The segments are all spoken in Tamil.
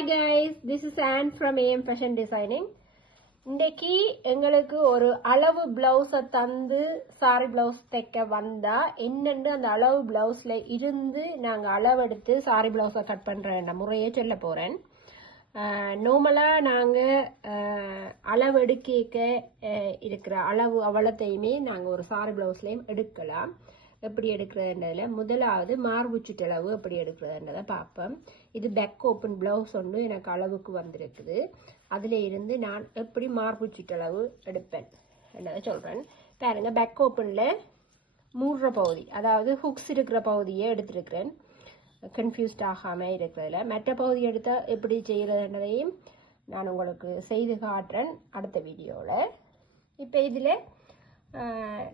Hi guys, this is Anne from AM Fashion Designing. இன்னைக்கு எங்களுக்கு ஒரு அளவு பிளவுஸ தந்து சாரி பிளவுஸ் தைக்க வந்தா என்னன்னு அந்த அளவு பிளவுஸ்ல இருந்து நாங்க அளவெடுத்து சாரி பிளவுஸ கட் பண்ற முறையை சொல்ல போறேன். நார்மலா நாங்க அளவெடுக்க இருக்கிற அளவு அவ்வளத்தையுமே நாங்க ஒரு சாரி பிளவுஸ்லயும் எடுக்கலாம். எப்படி எடுக்கிறதுன்றதுல முதலாவது மார்பு சுற்றளவு எப்படி எடுக்கிறதுன்றதை பார்ப்போம். இது பேக் ஓப்பன் பிளவுஸ் ஒன்று எனக்கு அளவுக்கு வந்திருக்குது. அதுல இருந்து நான் எப்படி மார்பு சுற்றளவு எடுப்பேன் என்னதை சொல்றேன். பாருங்க, பேக் ஓப்பன்ல மூடுற பகுதி, அதாவது ஹுக்ஸ் இருக்கிற பகுதியை எடுத்திருக்கிறேன். கன்ஃபியூஸ்ட் ஆகாம இருக்கிறதுல மற்ற பகுதி எடுத்தா எப்படி செய்யறதுன்றதையும் நான் உங்களுக்கு செய்து காட்டுறேன் அடுத்த வீடியோல. இப்ப இதுல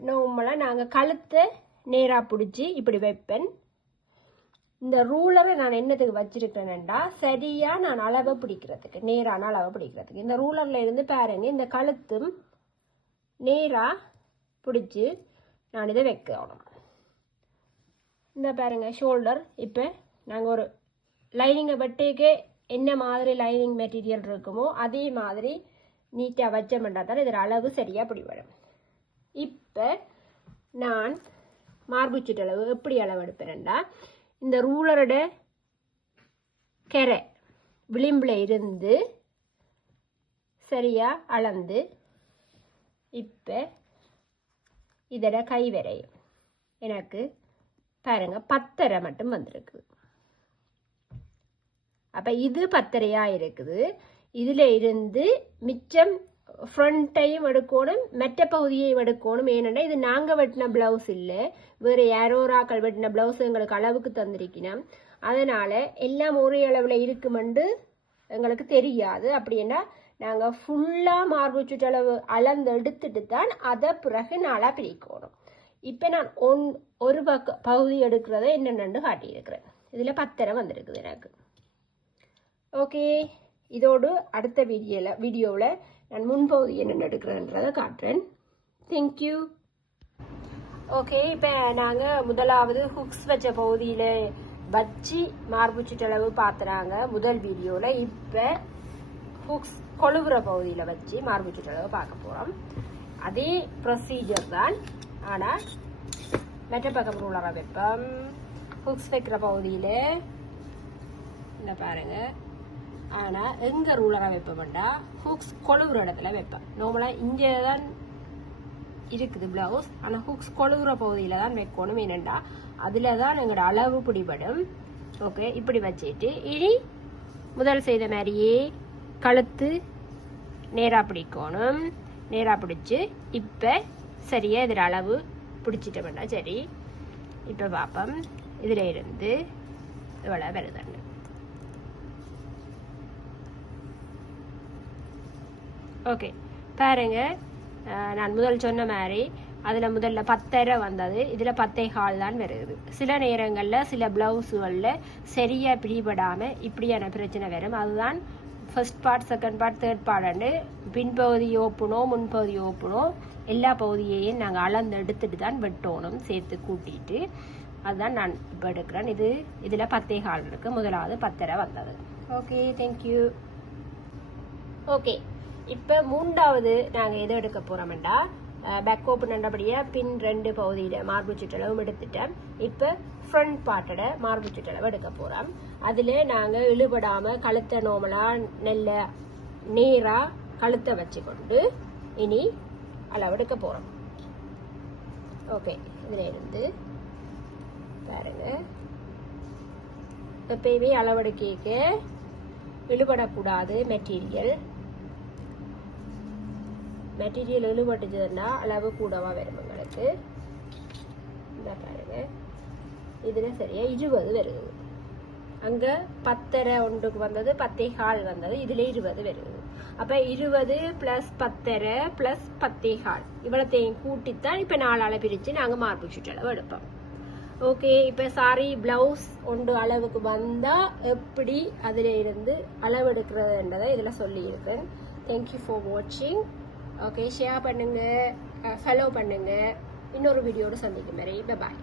நார்மலா நாங்க கழுத்தை நேரா பிடிச்சி இப்படி வைப்பேன். இந்த ரூலரை நான் என்னத்துக்கு வச்சிருக்கேன்டா சரியா நான் அளவை பிடிக்கிறதுக்கு, நேரான அளவை பிடிக்கிறதுக்கு. இந்த ரூலர்ல இருந்து பாருங்க, இந்த கழுத்தும் நேரா பிடிச்சி நான் இதை வைக்கணும். இந்த பாருங்க ஷோல்டர். இப்போ நாங்கள் ஒரு லைனிங்கை வெட்டிக்கே என்ன மாதிரி லைனிங் மெட்டீரியல் இருக்குமோ அதே மாதிரி நீட்டாக வச்சோம்னா தான் இதில் அளவு சரியாக பிடி வரும். இப்போ நான் மார்பு சுற்றளவு எப்படி அளவு எடுப்பேன்டா, இந்த ரூலரோட கரை விளிம்புல இருந்து சரியா அளந்து இப்ப இதோட கை வரையும் எனக்கு பாருங்க 10.5 மட்டும் வந்திருக்கு. அப்ப இது 10.5 இருக்குது. இதுல இருந்து மிச்சம் ஃப்ரண்ட்டையும் எடுக்கணும், மற்ற பகுதியையும் எடுக்கணும். ஏன்னா இது நாங்க வெட்டின பிளவுஸ் இல்லை, வேற யாரோ ராக்கள் வெட்டின பிளவுஸ் எங்களுக்கு அளவுக்கு தந்திருக்கணும். அதனால எல்லாம் ஒரே அளவுல இருக்குமென்று எங்களுக்கு தெரியாது. அப்படின்னா நாங்க ஃபுல்லா மார்பு சுற்றளவு அளந்து எடுத்துட்டு தான் அதை பிறகு நாளா பிரிக்கணும். இப்ப நான் ஒரு பகுதி எடுக்கிறத என்னென்னு காட்டியிருக்கிறேன். இதுல 10.5 வந்திருக்குது எனக்கு. ஓகே, இதோடு அடுத்த வீடியோவில் நான் முன்பகுதி என்னென்ன எடுக்கிறேன்றதை காட்டுறேன். தேங்க்யூ. ஓகே, இப்போ நாங்கள் முதலாவது ஹுக்ஸ் வச்ச பகுதியில் வச்சு மார்பு சுற்றளவு பார்த்துறாங்க முதல் வீடியோவில். இப்போ ஹுக்ஸ் கொழுவுற பகுதியில் வச்சு மார்பு சுற்றளவு பார்க்க போகிறோம். அதே ப்ரொசீஜர் தான், ஆனால் மெட்ட பக்கம் ரூலரை வைப்போம். ஹுக்ஸ் வைக்கிற பகுதியில் இந்த பாருங்க, ஆனால் எங்க ரூலரை வைப்போம்டா ஹூக்ஸ் கொழுவுற இடத்துல வைப்பேன். நார்மலா இங்கே தான் இருக்குது பிளவுஸ், ஆனால் ஹூக்ஸ் கொழுவுற பகுதியில தான் வைக்கணும். ஏனண்டா அதுல தான் எங்களோட அளவு பிடிபடும். ஓகே, இப்படி வச்சுட்டு இனி முதல் செய்த மாதிரியே கழுத்து நேரா பிடிக்கணும். நேரா பிடிச்சு இப்ப சரியா இதில் அளவு பிடிச்சிட்டோம்டா சரி. இப்ப பார்ப்போம் இதுல இருந்து இவ்வளவு வருதுண்டு. ஓகே, பாருங்க, நான் முதல் சொன்ன மாதிரி அதில் முதல்ல 10.5 வந்தது, இதில் 10.25 தான் வருது. சில நேரங்களில் சில பிளவுஸுகளில் சரியாக பிடிபடாமல் இப்படியான பிரச்சனை வரும். அதுதான் first part, second part, third part பின்பகுதி ஓப்பனோ முன்பகுதி ஓப்பனோ எல்லா பகுதியையும் நாங்கள் அளந்து எடுத்துட்டு தான் வெட்டணும், சேர்த்து கூட்டிட்டு. அதுதான் நான் இப்போ எடுக்கிறேன். இதில் 10.25 இருக்கு. முதலாவது 10.5 வந்தது. Okay, thank you. ஓகே, இப்போ மூன்றாவது நாங்கள் எது எடுக்க போகிறோம்டா, பேக் ஓப்பன் பண்ணபடியா பின் 2 பகுதியில் மார்பு சுற்றளவும் எடுத்துட்டேன். இப்போ ஃப்ரண்ட் பார்ட்டோட மார்பு சுற்றளவு எடுக்க போகிறோம். அதில் நாங்கள் இழுபடாமல் கழுத்தை நார்மலாக நல்ல நேராக கழுத்தை வச்சுக்கொண்டு இனி அளவெடுக்க போகிறோம். ஓகே, இதில் இருந்து பாருங்க, எப்பயுமே அளவெடுக்க இழுபடக்கூடாது. மெட்டீரியல் இழுபட்டுச்சுன்னா அளவு கூடவா வரும் உங்களுக்கு. இந்த பாருங்க, இதுல சரியா 20 வருது. அங்க 10.5 ஒன்றுக்கு வந்தது, 10.25 வந்தது, இதுல 20 வருது. அப்ப 20 + 10.5 + 10.25 இவ்வளத்தையும் கூட்டித்தான் இப்ப 4 பிரிச்சு நாங்க மார்பு சுற்றளவு எடுப்போம். ஓகே, இப்ப சாரி பிளவுஸ் ஒன்று அளவுக்கு வந்தா எப்படி அதுல இருந்து அளவு எடுக்கிறதுன்றதை இதுல சொல்லி இருக்கேன். தேங்க்யூ ஃபார் வாட்சிங். ஓகே, ஷேர் பண்ணுங்க, ஃபாலோ பண்ணுங்க. இன்னொரு வீடியோட சந்திக்கும் வரை பாய்.